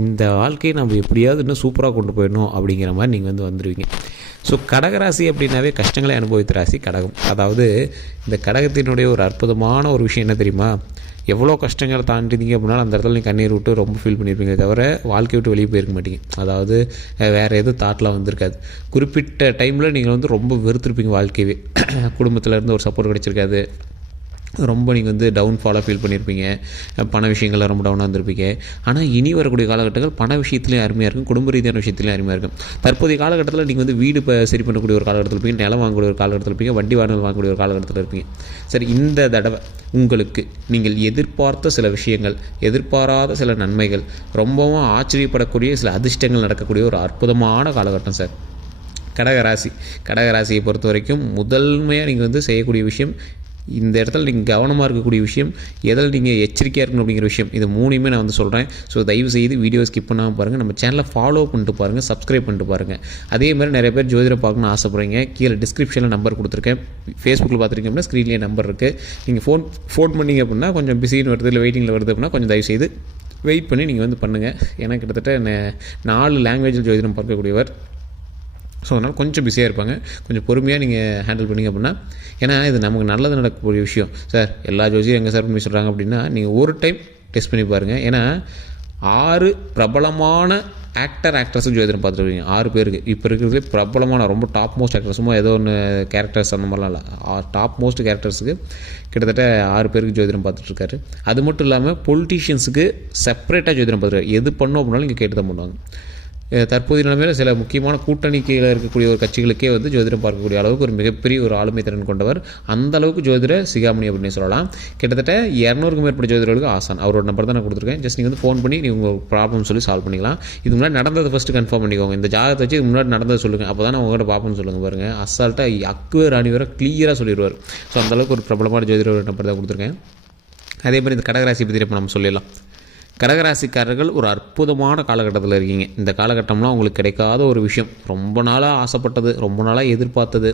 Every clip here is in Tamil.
இந்த வாழ்க்கையை நம்ம எப்படியாவது இன்னும் சூப்பராக கொண்டு போயிடணும் அப்படிங்கிற மாதிரி நீங்கள் வந்துடுவீங்க. ஸோ கடகராசி அப்படின்னாவே கஷ்டங்களை அனுபவித்த ராசி கடகம். அதாவது இந்த கடகத்தினுடைய ஒரு அற்புதமான ஒரு விஷயம் என்ன தெரியுமா, எவ்வளோ கஷ்டங்களை தாண்டிங்க அப்படின்னாலும் அந்த இடத்துல நீங்கள் கண்ணீர் விட்டு ரொம்ப ஃபீல் பண்ணியிருப்பீங்க, தவிர வாழ்க்கை விட்டு வெளியே போயிருக்க மாட்டீங்க. அதாவது வேறு எதுவும் தாட்லாம் வந்திருக்காது. குறிப்பிட்ட டைமில் நீங்கள் ரொம்ப வெறுத்துருப்பீங்க வாழ்க்கையவே. குடும்பத்திலேருந்து ஒரு சப்போர்ட் கிடச்சிருக்காது, ரொம்ப நீங்கள் டவுன்ஃபாலாக ஃபீல் பண்ணியிருப்பீங்க, பண விஷயங்கள்லாம் ரொம்ப டவுனாக இருந்திருப்பீங்க. ஆனால் இனி வரக்கூடிய காலகட்டங்கள் பண விஷயத்துலேயும் அருமையாக இருக்கும், குடும்ப ரீதியான விஷயத்துலேயும் அருமையாக இருக்கும். தற்போதைய காலகட்டத்தில் நீங்கள் வீடு சரி பண்ணக்கூடிய ஒரு காலகட்டத்தில் இருப்பீங்க, நிலம் வாங்கக்கூடிய ஒரு காலகட்டத்தில் இருப்பீங்க, வண்டி வாகனங்கள் வாங்கக்கூடிய ஒரு காலகட்டத்தில் இருப்பீங்க. சரி, இந்த தடவை உங்களுக்கு நீங்கள் எதிர்பார்த்த சில விஷயங்கள், எதிர்பாராத சில நன்மைகள், ரொம்பவும் ஆச்சரியப்படக்கூடிய சில அதிர்ஷ்டங்கள் நடக்கக்கூடிய ஒரு அற்புதமான காலகட்டம் சார் கடகராசியை பொறுத்த வரைக்கும் முதன்மையாக நீங்கள் செய்யக்கூடிய விஷயம், இந்த இடத்துல நீங்கள் கவனமாக இருக்கக்கூடிய விஷயம், எதில் நீங்கள் எச்சரிக்கையாக இருக்கணும் அப்படிங்கிற விஷயம், இது மூணுமே நான் சொல்கிறேன். ஸோ தயவு செய்து வீடியோ ஸ்கிப் பண்ணாமல் பாருங்கள், நம்ம சேனலை ஃபாலோ பண்ணிட்டு பாருங்கள், சப்ஸ்கிரைப் பண்ணிட்டு பாருங்கள். அதே மாதிரி நிறைய பேர் ஜோதிடம் பார்க்கணும்னு ஆசைப்படுறீங்க, கீழே டிஸ்கிரிப்ஷனில் நம்பர் கொடுத்துருக்கேன். ஃபேஸ்புக்கில் பார்த்துருக்கீங்க அப்படின்னா ஸ்க்ரீன்லேயே நம்பர் இருக்குது. நீங்கள் ஃபோன் பண்ணிங்க அப்படின்னா கொஞ்சம் பிஸின்னு வருது, இல்லை வெயிட்டிங்கில் வருது அப்படின்னா கொஞ்சம் தயவு செய்து வெயிட் பண்ணி நீங்கள் பண்ணுங்கள். ஏன்னா கிட்டத்தட்ட 4 லாங்குவேஜில் ஜோதிடம் பார்க்கக்கூடியவர். ஸோ அதனால் கொஞ்சம் பிஸியாக இருப்பாங்க, கொஞ்சம் பொறுமையாக நீங்கள் ஹேண்டில் பண்ணிங்க அப்படின்னா, ஏன்னா இது நமக்கு நல்லது நடக்கக்கூடிய விஷயம் சார். எல்லா ஜோதியும் எங்கே சார் பண்ணி சொல்கிறாங்க அப்படின்னா, நீங்கள் ஒரு டைம் டெஸ்ட் பண்ணி பாருங்கள். ஏன்னா 6 பிரபலமான ஆக்ட்ரஸுக்கு ஜோதிடம் பார்த்துருவீங்க. 6 பேருக்கு இப்போ இருக்கிறதுலே பிரபலமான ரொம்ப டாப் மோஸ்ட் ஆக்ட்ரஸுமோ ஏதோ ஒன்று கேரக்டர்ஸ் அந்த மாதிரிலாம் இல்லை, டாப் மோஸ்ட் கேரக்டர்ஸுக்கு கிட்டத்தட்ட 6 பேருக்கு ஜோதிடம் பார்த்துட்ருக்காரு. அது மட்டும் இல்லாமல் பொலிட்டீஷியன்ஸுக்கு செப்பரேட்டாக ஜோதிடம் பார்த்துருக்காரு. எது பண்ணோம் அப்படின்னாலும் இங்கே கேட்டு தான் பண்ணுவாங்க. தற்போதைய நிலைமையில் சில முக்கியமான கூட்டணிக்கையில் இருக்கக்கூடிய ஒரு கட்சிகளுக்கே ஜோதிடம் பார்க்கக்கூடிய அளவுக்கு ஒரு மிகப்பெரிய ஒரு ஆளுமை திறன் கொண்டவர். அந்த அளவுக்கு ஜோதிட சிகாமணி அப்படின்னு சொல்லலாம். கிட்டத்தட்ட 200க்கும் மேற்பட்ட ஜோதிடர்களுக்கு ஆசான். அவரோட நம்பர் தான் நான் கொடுத்துருக்கேன். ஜஸ்ட் நீங்கள் ஃபோன் பண்ணி நீங்கள் உங்கள் ப்ராப்ளம் சொல்லி சால்வ் பண்ணிக்கலாம். இது முன்னாடி நடந்ததை ஃபஸ்ட்டு கன்ஃபார்ம் பண்ணிக்கோங்க. இந்த ஜாதகத்தை வச்சு முன்னாடி நடந்ததை சொல்லுங்கள், அப்போ தான் நான் உங்கள்கிட்ட பார்ப்போம்னு சொல்லுங்கள். பாருங்கள், அசால்ட்டாக அக்குவே ராணி வர கிளியராக சொல்லிடுவார். ஸோ அந்தளவுக்கு ஒரு பிரபலமான ஜோதிட நம்பர் தான் கொடுத்துருக்கேன். அதே மாதிரி இந்த கடகராசி பற்றி இப்போ நம்ம சொல்லிடலாம். கடகராசிக்காரர்கள் ஒரு அற்புதமான காலகட்டத்தில் இருக்கீங்க. இந்த காலகட்டம்லாம் உங்களுக்கு கிடைக்காத ஒரு விஷயம், ரொம்ப நாளாக ஆசைப்பட்டது, ரொம்ப நாளாக எதிர்பார்த்தது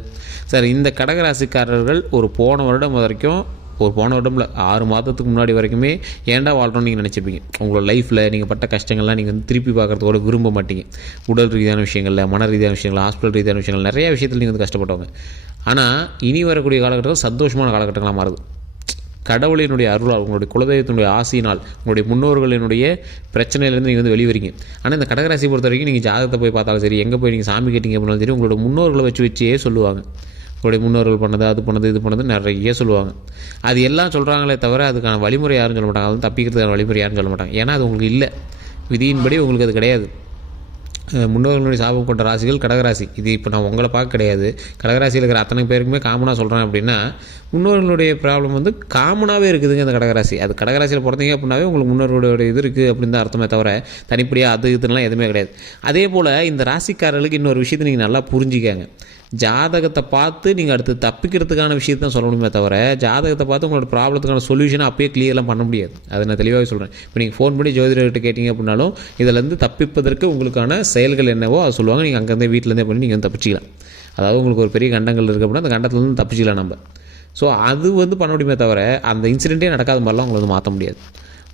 சார். இந்த கடகராசிக்காரர்கள் போன வருடம் 6 மாதத்துக்கு முன்னாடி வரைக்குமே ஏன்டா வாழ்கிறோன்னு நீங்கள் நினச்சிப்பீங்க. உங்களோட லைஃப்பில் நீங்கள் பட்ட கஷ்டங்கள்லாம் நீங்கள் திருப்பி பார்க்குறதோட விரும்ப மாட்டீங்க. உடல் ரீதியான விஷயங்களில், மன ரீதியான விஷயங்கள், ஹாஸ்பிட்டல் ரீதியான விஷயங்கள், நிறைய விஷயத்தில் நீங்கள் கஷ்டப்பட்டவங்க. ஆனால் இனி வரக்கூடிய காலகட்டத்தில் சந்தோஷமான காலகட்டங்களாக மாறுது. கடவுளினுடைய அருளால், உங்களுடைய குலதெய்வத்தினுடைய ஆசையினால், உங்களுடைய முன்னோர்களினுடைய பிரச்சனையிலேருந்து நீங்கள் வெளிவரீங்க. ஆனால் இந்த கடகராசி பொறுத்த வரைக்கும் நீங்கள் ஜாதகத்தை போய் பார்த்தாலும் சரி, எங்கே போய் நீங்கள் சாமி கேட்டிங்க அப்படின்னாலும் சரி, உங்களோட முன்னோர்களை வச்சே சொல்லுவாங்க. உங்களுடைய முன்னோர்கள் பண்ணது, அது பண்ணது, இது பண்ணது நிறைய சொல்லுவாங்க. அது எல்லாம் சொல்கிறாங்களே தவிர அதுக்கான வழிமுறை யாரும் சொல்ல மாட்டாங்க. அது தப்பிக்கிறதுக்கான வழிமுறை யாரும் சொல்ல மாட்டாங்க. ஏன்னா அது உங்களுக்கு இல்லை, விதியின்படி உங்களுக்கு அது கிடையாது. முன்னோர்களுடைய சாபம் கொண்ட ராசிகள் கடகராசி. இது இப்போ நான் உங்களை பார்க்க கிடையாது, கடகராசியில் இருக்கிற அத்தனை பேருக்குமே காமனாக சொல்கிறேன். அப்படின்னா முன்னோர்களுடைய ப்ராப்ளம் காமனாகவே இருக்குதுங்க இந்த கடகராசி. அது கடகராசியில் பிறந்தீங்க அப்படின்னாவே உங்களுக்கு முன்னோர்களுடைய இது இருக்குது அப்படின்னு தான் அர்த்தமே தவிர தனிப்படியாக அது இதுலாம் எதுவுமே கிடையாது. அதே போல் இந்த ராசிக்காரர்களுக்கு இன்னொரு விஷயத்தை நீங்கள் நல்லா புரிஞ்சிக்காங்க. ஜாதகத்தை பார்த்து நீங்கள் அடுத்து தப்பிக்கிறதுக்கான விஷயத்தை தான் சொல்ல முடியுமே தவிர, ஜாதகத்தை பார்த்து உங்களோட ப்ராப்ளத்துக்கான சொல்யூஷனை அப்பயே கிளியர்லாம் பண்ண முடியாது. அதை நான் தெளிவாகவே சொல்கிறேன். இப்போ நீங்கள் ஃபோன் பண்ணி ஜோதிடர்கிட்ட கேட்டிங்க அப்படின்னாலும் இதிலேருந்து தப்பிப்பதற்கு உங்களுக்கான செயல்கள் என்னவோ அதை சொல்லுவாங்க. நீங்கள் அங்கேருந்தே வீட்டிலேருந்தே பண்ணி நீங்கள் தப்பிச்சிக்கலாம். அதாவது உங்களுக்கு ஒரு பெரிய கண்டங்கள் இருக்குது அப்படின்னா அந்த கண்டத்துலேருந்து தப்பிச்சிக்கலாம் நம்ம. ஸோ அது பண்ண முடியுமே தவிர அந்த இன்சிடென்ட்டே நடக்காத மாதிரிலாம் உங்களை மாற்ற முடியாது.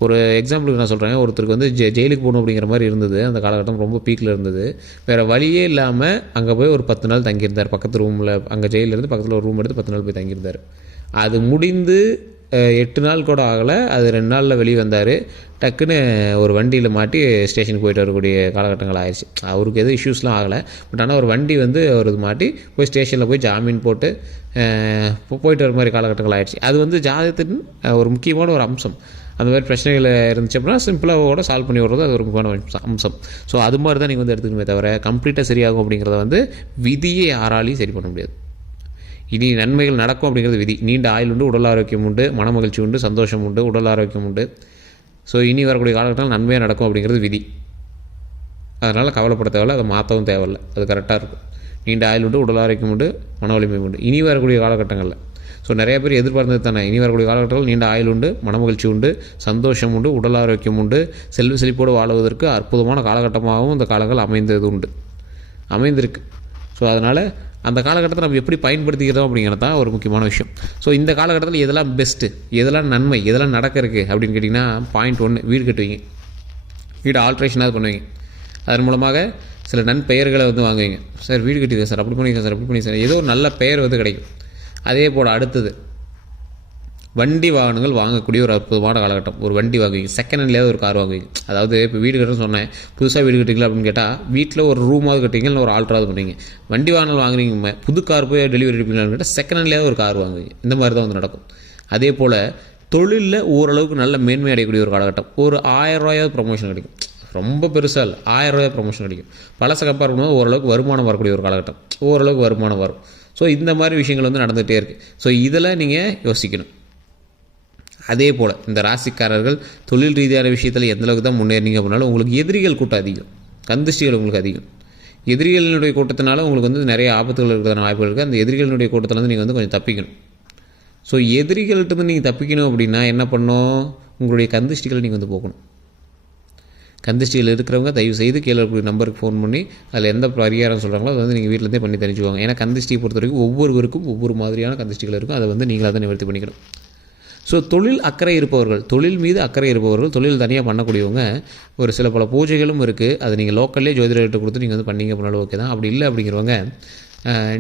ஒரு எக்ஸாம்பிளுக்கு நான் சொல்கிறேன், ஒருத்தருக்கு ஜெயிலுக்கு போகணும் அப்படிங்கிற மாதிரி இருந்தது. அந்த காலகட்டம் ரொம்ப பீக்கில் இருந்தது. வேறு வழியே இல்லாமல் அங்கே போய் ஒரு 10 நாள் தங்கியிருந்தார். பக்கத்து ரூமில், அங்கே ஜெயிலிருந்து பக்கத்தில் ஒரு ரூம் எடுத்து 10 நாள் போய் தங்கியிருந்தார். அது முடிந்து 8 நாள் கூட ஆகலை, அது 2 நாளில் வெளியே வந்தார். டக்குன்னு ஒரு வண்டியில் மாட்டி ஸ்டேஷனுக்கு போயிட்டு வரக்கூடிய காலகட்டங்கள் ஆயிடுச்சு. அவருக்கு எதுவும் இஷ்யூஸ்லாம் ஆகலை, பட் ஆனால் ஒரு வண்டி அவர் மாட்டி போய் ஸ்டேஷனில் போய் ஜாமீன் போட்டு போயிட்டு வர மாதிரி காலகட்டங்கள் ஆயிடுச்சு. அது ஜாதகத்தின் ஒரு முக்கியமான ஒரு அம்சம். அந்த மாதிரி பிரச்சனைகள் இருந்துச்சு அப்படின்னா சிம்பிளாக கூட சால்வ் பண்ணி வர்றது அது ஒரு முக்கியமான அம்சம். ஸோ அது மாதிரி தான் நீங்கள் எடுத்துக்கணுமே தவிர கம்ப்ளீட்டாக சரியாகும் அப்படிங்கிறத விதியை யாராலையும் சரி பண்ண முடியாது. இனி நன்மைகள் நடக்கும் அப்படிங்கிறது விதி. நீண்ட ஆயுள் உண்டு, உடல் ஆரோக்கியம் உண்டு, மன மகிழ்ச்சி உண்டு, சந்தோஷம் உண்டு, உடல் ஆரோக்கியம் உண்டு. ஸோ இனி வரக்கூடிய காலகட்டத்தில் நன்மையாக நடக்கும் அப்படிங்கிறது விதி. அதனால் கவலைப்பட தேவையில்லை, அதை மாற்றவும் தேவையில்லை, அது கரெக்டாக இருக்கும். நீண்ட ஆயுள் உண்டு, உடல் ஆரோக்கியம் உண்டு, மன வலிமை உண்டு இனி வரக்கூடிய காலகட்டங்களில். ஸோ நிறைய பேர் எதிர்பார்த்தது தானே, இனி வரக்கூடிய காலகட்டத்தில் நீண்ட ஆயுள் உண்டு, மனமகிழ்ச்சி உண்டு, சந்தோஷம் உண்டு, உடல் ஆரோக்கியம் உண்டு, செல்வ செழிப்போடு வாழுவதற்கு அற்புதமான காலகட்டமாகவும் இந்த காலங்கள் அமைந்திருக்கு. ஸோ அதனால் அந்த காலகட்டத்தை நம்ம எப்படி பயன்படுத்திக்கிறோம் அப்படிங்கிறது தான் ஒரு முக்கியமான விஷயம். ஸோ இந்த காலகட்டத்தில் எதெல்லாம் பெஸ்ட்டு, எதெல்லாம் நன்மை, எதெல்லாம் நடக்கிறதுக்கு அப்படின்னு கேட்டிங்கன்னா, பாயிண்ட் 1, வீடு கட்டுவீங்க. வீடு ஆல்ட்ரேஷனாக பண்ணுவீங்க. அதன் மூலமாக சில நன்பெயர்களை வந்து வாங்குவீங்க. சார் வீடு கட்டியிருக்கேன் சார், அப்படி பண்ணியிருக்கேன் சார், அப்படி பண்ணி சார், ஏதோ ஒரு நல்ல பெயர் வந்து கிடைக்கும். அதே போல் அடுத்தது வண்டி வாகனங்கள் வாங்கக்கூடிய ஒரு அற்புதமான காலகட்டம். ஒரு வண்டி வாங்குவீங்க, செகண்ட் ஹேண்ட்லேயாவது ஒரு கார் வாங்குவீங்க. அதாவது இப்போ வீடு கட்டுறேன்னு சொன்னேன், புதுசாக வீடு கட்டிங்களா அப்படின்னு கேட்டால் வீட்டில் ஒரு ரூமாவது கட்டிங்க, இல்லை ஒரு ஆல்ட்ராவது பண்ணுறீங்க. வண்டி வாகனங்கள் வாங்குறீங்க, புது கார் போய் டெலிவரி எடுப்பீங்களான்னு கேட்டால் செகண்ட் ஹேண்ட்லேயாவது ஒரு கார் வாங்குவீங்க. இந்த மாதிரி தான் வந்து நடக்கும். அதே போல் தொழிலில் ஓரளவுக்கு நல்ல மேன்மை அடையக்கூடிய ஒரு காலகட்டம். ஒரு 1000 ரூபாயாவது ப்ரொமோஷன் கிடைக்கும். ரொம்ப பெருசாக இல்லை, 1000 ரூபாய் ப்ரொமோஷன் கிடைக்கும். பழசை கம்பேர் பண்ணும்போது ஓரளவுக்கு வருமானம் வரக்கூடிய ஒரு காலகட்டம். ஓரளவுக்கு வருமானம் வரும். ஸோ இந்த மாதிரி விஷயங்கள் வந்து நடந்துகிட்டே இருக்குது. ஸோ இதில் நீங்கள் யோசிக்கணும். அதே போல் இந்த ராசிக்காரர்கள் தொழில் ரீதியான விஷயத்தில் எந்தளவுக்கு தான் முன்னேறிங்க அப்படின்னாலும் உங்களுக்கு எதிரிகள் கூட்டம் அதிகம், கந்திஷ்டிகள் உங்களுக்கு அதிகம். எதிரிகளினுடைய கூட்டத்தினால உங்களுக்கு வந்து நிறைய ஆபத்துகள் இருக்கிறதான வாய்ப்புகள் இருக்குது. அந்த எதிரிகளினுடைய கூட்டத்திலேருந்து நீங்கள் வந்து கொஞ்சம் தப்பிக்கணும். ஸோ எதிரிகள்கிட்ட நீங்கள் தப்பிக்கணும் அப்படின்னா என்ன பண்ணணும், உங்களுடைய கந்திஷ்டிகளை நீங்கள் வந்து போக்கணும். கந்திஷ்டிகள் இருக்கிறவங்க தயவு செய்து கீழே இருக்கக்கூடிய நம்பருக்கு ஃபோன் பண்ணி அதில் எந்த பரிகாரம் சொல்கிறாங்களோ அதை வந்து நீங்கள் வீட்டிலேருந்தே பண்ணி தெரிஞ்சுக்குவாங்க. ஏன்னா கந்திஷ்டியை பொறுத்த வரைக்கும் ஒவ்வொருவருக்கும் ஒவ்வொரு மாதிரியான கந்திஷ்டிகள் இருக்கும். அதை வந்து நீங்களாக தான் நிவர்த்தி பண்ணிக்கணும். ஸோ தொழில் அக்கறை இருப்பவர்கள், தொழில் மீது அக்கறை இருப்பவர்கள், தொழில் தனியாக பண்ணக்கூடியவங்க ஒரு சில பல பூஜைகளும் இருக்குது. அதை நீங்கள் லோக்கல்லே ஜோதிடர்கிட்ட கொடுத்து நீங்கள் வந்து பண்ணிங்க அப்படின்னாலும் ஓகே தான். அப்படி இல்லை அப்படிங்கிறவங்க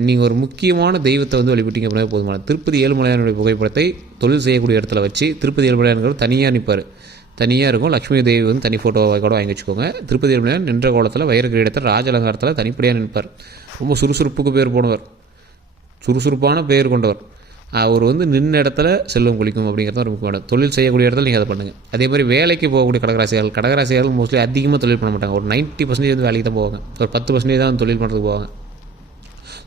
நீங்கள் ஒரு முக்கியமான தெய்வத்தை வந்து வழிபட்டீங்க அப்படின்னா போதுமான. திருப்பதி ஏழுமலையானுடைய புகைப்படத்தை தொழில் செய்யக்கூடிய இடத்துல வச்சு, திருப்பதி ஏழுமலையான்கள் தனியாக நிற்பார், தனியாக இருக்கும். லக்ஷ்மி தேவி வந்து தனி ஃபோட்டோவை கூட வாங்கி வச்சுக்கோங்க. திருப்பதி ஏழுமலையான் நின்ற கோலத்தில் வைர கிரீடத்தில் ராஜ அலங்காரத்தில் தனிப்படியாக நிற்பார். ரொம்ப சுறுசுறுப்புக்கு பேர் போனவர், சுறுசுறுப்பான பேர் கொண்டவர். அவர் வந்து நின்ற இடத்துல செல்வம் குளிக்கும் அப்படிங்கிறது ஒரு முக்கியமான. தொழில் செய்யக்கூடிய இடத்துல நீங்கள் அதை பண்ணுங்கள். அதே மாதிரி வேலைக்கு போகக்கூடிய கடகராசிகள் மோஸ்ட்லி அதிகமாக தொழில் பண்ண மாட்டாங்க. ஒரு 90% வந்து வேலைக்கு தான் போவாங்க. ஒரு 10% தான் தொழில் பண்ணுறதுக்கு போவாங்க.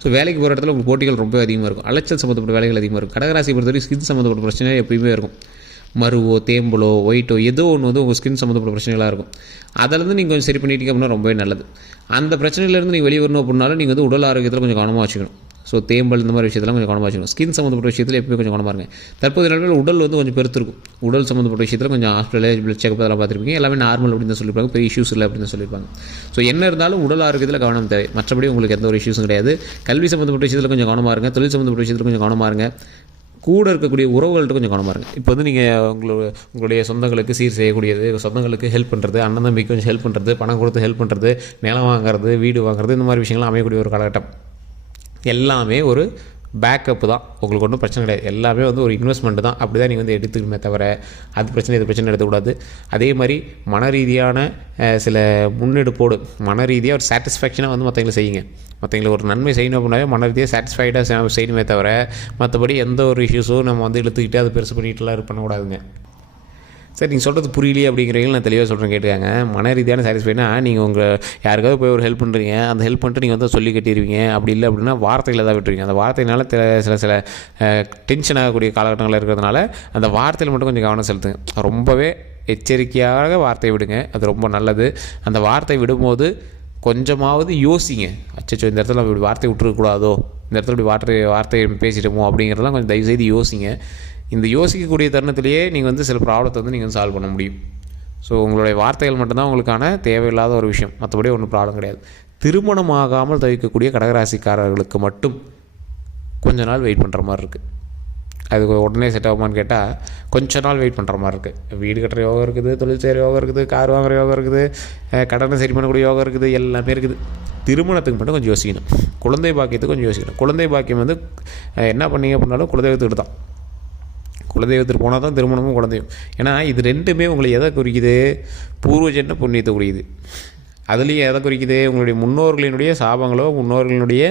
ஸோ வேலைக்கு போகிற இடத்துல உங்களுக்கு போட்டிகள் ரொம்ப அதிகமாக இருக்கும். அலைச்சல் சம்மந்தப்பட்ட வேலைகள் அதிகமாக இருக்கும். கடகராசி பொறுத்தவரைக்கும் ஸ்கின் சம்மந்தப்பட்ட பிரச்சனை எப்பயுமே இருக்கும். மருவோ தேம்பலோ ஒயிட்டோ ஏதோ ஒன்று வந்து உங்கள் ஸ்கின் சம்மந்தப்பட்ட பிரச்சனைகளாக இருக்கும். அதிலேருந்து நீங்கள் கொஞ்சம் சரி பண்ணிட்டீங்க அப்படின்னா ரொம்பவே நல்லது. அந்த பிரச்சனையிலேருந்து நீங்கள் வெளியே வரணும் அப்படின்னாலும் நீங்கள் வந்து உடல் ஆரோக்கியத்தில் கொஞ்சம் கவனமாக வச்சுக்கணும். ஸோ தேம்பல் இந்த மாதிரி விஷயத்தெல்லாம் கொஞ்சம் கவனமாக வச்சுக்கணும். ஸ்கின் சம்மந்தப்பட்ட விஷயத்தில் எப்போயும் கொஞ்சம் கவனமாக இருங்க. தற்போதைய நாட்களில் உடல் வந்து கொஞ்சம் பெருத்திருக்கும். உடல் சம்மந்தப்பட்ட விஷயத்தில் கொஞ்சம் ஹாஸ்பிட்டல் பிளட் செக்அப் அதெல்லாம் பார்த்துருப்பீங்க. எல்லாமே நார்மல் அப்படின்னு தான் சொல்லியிருப்பாங்க, பெரிய இஷ்யூஸ் இல்லை அப்படின்னு தான் சொல்லியிருப்பாங்க. ஸோ என்ன இருந்தாலும் உடல் ஆரோக்கியத்தில் கவனம் தேவை. மற்றபடி உங்களுக்கு எந்த ஒரு இஷ்யூஸும் கிடையாது. கல்வி சம்மந்தப்பட்ட விஷயத்தில் கொஞ்சம் கவனமாக இருங்க. தொழில் சம்மந்தப்பட்ட விஷயத்தில் கொஞ்சம் கவனமாக இருங்க. கூட இருக்கக்கூடிய உறவுகள்கிட்ட கொஞ்சம் கவனமாக இருங்க. இப்போ வந்து நீங்கள் உங்களுடைய சொந்தங்களுக்கு சீர் செய்யக்கூடியது, சொந்தங்களுக்கு ஹெல்ப் பண்ணுறது, அண்ணன் தம்பிக்கு கொஞ்சம் ஹெல்ப் பண்ணுறது, பணம் கொடுத்து ஹெல்ப் பண்ணுறது, நிலம் வாங்குறது, வீடு வாங்குறது, இந்த மாதிரி விஷயங்கள்லாம் அமையக்கூடிய ஒரு காலகட்டம். எல்லாமே ஒரு பேக்கப்பு தான். உங்களுக்கு ஒன்றும் பிரச்சனை கிடையாது. எல்லாமே வந்து ஒரு இன்வெஸ்ட்மெண்ட்டு தான். அப்படி தான் நீங்கள் வந்து எடுத்துக்கணுமே தவிர அது பிரச்சனை இது பிரச்சனை எடுத்துக்கூடாது. அதே மாதிரி மன ரீதியான சில முன்னெடுப்போடு மன ரீதியாக ஒரு சாட்டிஸ்ஃபேக்ஷனாக வந்து மற்றவங்களை செய்யுங்க. மற்றவங்களுக்கு ஒரு நன்மை செய்யணும் அப்படின்னாவே மன ரீதியாக சாட்டிஸ்ஃபைடாக செய்யணுமே தவிர மற்றபடி எந்த ஒரு இஷ்யூஸும் நம்ம வந்து இழுத்துக்கிட்டு அதை பெருசு பண்ணிட்டுலாம் இது பண்ணக்கூடாதுங்க. சார் நீங்கள் சொல்கிறது புரியலையே அப்படிங்கிறவங்க நான் தெளிவாக சொல்கிறேன், கேட்டுக்காங்க. மன ரீதியான சாட்டிஸ்ஃபைனா நீங்கள் உங்கள் யாருக்காவது போய் ஒரு ஹெல்ப் பண்ணுறீங்க, அந்த ஹெல்ப் பண்ணிட்டு நீங்கள் வந்து சொல்லி கட்டிடுவீங்க. அப்படி இல்லை அப்படின்னா வார்த்தைகளை தான் விட்டுருவீங்க. அந்த வார்த்தையினால சில டென்ஷன் ஆகக்கூடிய காலகட்டங்கள் இருக்கிறதுனால அந்த வார்த்தையில் மட்டும் கொஞ்சம் கவனம் செலுத்துங்க. ரொம்பவே எச்சரிக்கையாக வார்த்தையை விடுங்க, அது ரொம்ப நல்லது. அந்த வார்த்தை விடும்போது கொஞ்சமாவது யோசிங்க. அச்சோ இந்த இடத்துல நம்ம இப்படி வார்த்தை விட்டுருக்கக்கூடாதோ, இந்த இடத்துல இப்படி வார்த்தையை பேசிட்டோமோ அப்படிங்கிறதெல்லாம் கொஞ்சம் தயவுசெய்து யோசிங்க. இந்த யோசிக்கக்கூடிய தருணத்திலேயே நீங்கள் வந்து சில ப்ராப்ளத்தை வந்து நீங்கள் சால்வ் பண்ண முடியும். ஸோ உங்களுடைய வார்த்தைகள் மட்டும்தான் உங்களுக்கான தேவையில்லாத ஒரு விஷயம், மற்றபடி ஒன்றும் ப்ராப்ளம் கிடையாது. திருமணமாகாமல் தவிர்க்கக்கூடிய கடகராசிக்காரர்களுக்கு மட்டும் கொஞ்ச நாள் வெயிட் பண்ணுற மாதிரி இருக்குது. அது உடனே செட் ஆகுமான்னு கேட்டால் கொஞ்ச நாள் வெயிட் பண்ணுற மாதிரி இருக்குது. வீடு கட்டுற யோகம் இருக்குது, தொழில் செய்கிற யோகம் இருக்குது, கார் வாங்குகிற யோகம் இருக்குது, கடனை சரி பண்ணக்கூடிய யோகம் இருக்குது, எல்லாமே இருக்குது. திருமணத்துக்கு மட்டும் கொஞ்சம் யோசிக்கணும். குழந்தை பாக்கியத்துக்கு கொஞ்சம் யோசிக்கணும். குழந்தை பாக்கியம் வந்து என்ன பண்ணீங்க அப்படின்னாலும் குலதெய்வத்துக்கு தான். குலதெய்வத்துக்கு போனால் தான் திருமணமும் குழந்தையும். ஏன்னா இது ரெண்டுமே உங்களை எதை குறிக்குது, பூர்வ ஜென்ம புண்ணியத்தை குறிக்குது. அதுலேயும் எதை குறிக்குது, உங்களுடைய முன்னோர்களினுடைய சாபங்களோ முன்னோர்களினுடைய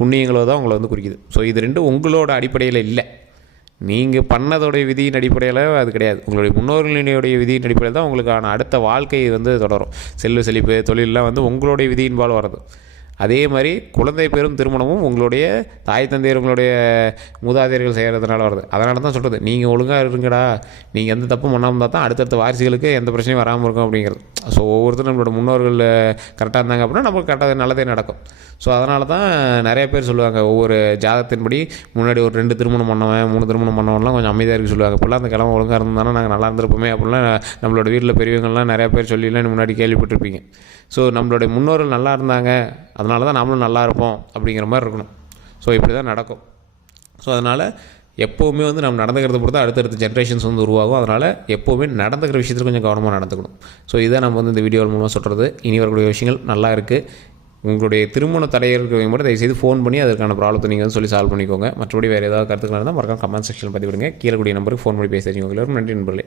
புண்ணியங்களோ தான் உங்களை வந்து குறிக்குது. ஸோ இது ரெண்டும் உங்களோட அடிப்படையில் இல்லை, நீங்கள் பண்ணதோடைய விதியின் அடிப்படையில் அது கிடையாது. உங்களுடைய முன்னோர்களினுடைய விதியின் அடிப்படையில் தான் உங்களுக்கான அடுத்த வாழ்க்கை வந்து தொடரும். செல்வ செழிப்பு தொழிலெலாம் வந்து உங்களுடைய விதியின்பால் வர்றது. அதே மாதிரி குழந்தை பெறும் திருமணமும் உங்களுடைய தாய் தந்தையர் உங்களுடைய மூதாதையர்கள் செய்கிறதுனால வருது. அதனால தான் சொல்கிறது, நீங்கள் ஒழுங்காக இருங்கடா, நீங்கள் எந்த தப்பும் பண்ணாமல் இருந்தால் தான் அடுத்தடுத்த வாரிசுகளுக்கு எந்த பிரச்சனையும் வராமல் இருக்கும் அப்படிங்கிறது. ஸோ ஒவ்வொருத்தரும் நம்மளோட முன்னோர்கள் கரெக்டாக இருந்தாங்க அப்படின்னா நமக்கு கரெக்டாக நல்லதே நடக்கும். ஸோ அதனால தான் நிறைய பேர் சொல்லுவாங்க, ஒவ்வொரு ஜாதகத்தின்படி முன்னாடி ஒரு 2 திருமணம் பண்ணவன் 3 திருமணம் பண்ணவன்லாம் கொஞ்சம் அமைதியாக இருக்க சொல்லுவாங்க. இப்போல்லாம் அந்த கிழமை ஒழுங்காக இருந்தாலும் நாங்கள் நல்லா இருந்திருப்போமே அப்படிலாம் நம்மளோட வீட்டில் பெரியவங்கள்லாம் நிறையா பேர் சொல்லிலாம் முன்னாடி கேள்விப்பட்டிருப்பீங்க. ஸோ நம்மளுடைய முன்னோர்கள் நல்லா இருந்தாங்க, அதனால தான் நம்மளும் நல்லா இருப்போம் அப்படிங்கிற மாதிரி இருக்கணும். ஸோ இப்படி தான் நடக்கும். ஸோ அதனால் எப்போவுமே வந்து நம்ம நடந்துக்கிறத பொறுத்து அடுத்தடுத்த ஜென்ரேஷன்ஸ் வந்து உருவாகும். அதனால் எப்போவுமே நடந்துக்கிற விஷயத்தில் கொஞ்சம் கவனமாக நடந்துக்கணும். ஸோ இதை நம்ம வந்து இந்த வீடியோ மூலமாக சொல்கிறது. இனி வரக்கூடிய விஷயங்கள் நல்லா இருக்குது. உங்களுடைய திருமண தடைகளுக்கு மட்டும் தயவுசெய்து ஃபோன் பண்ணி அதற்கான ப்ராப்ளத்தை நீங்கள் வந்து சொல்லி சால்வ் பண்ணிக்கோங்க. மற்றபடி வேறு ஏதாவது கருத்துக்கள் இருந்தால் மறக்காம கமெண்ட் செக்ஷனில் பதிவிடுங்க. கீழே கூடிய நம்பருக்கு ஃபோன் பண்ணி பேசி தெரிஞ்சுக்கோங்க. நன்றி நண்பர்களே.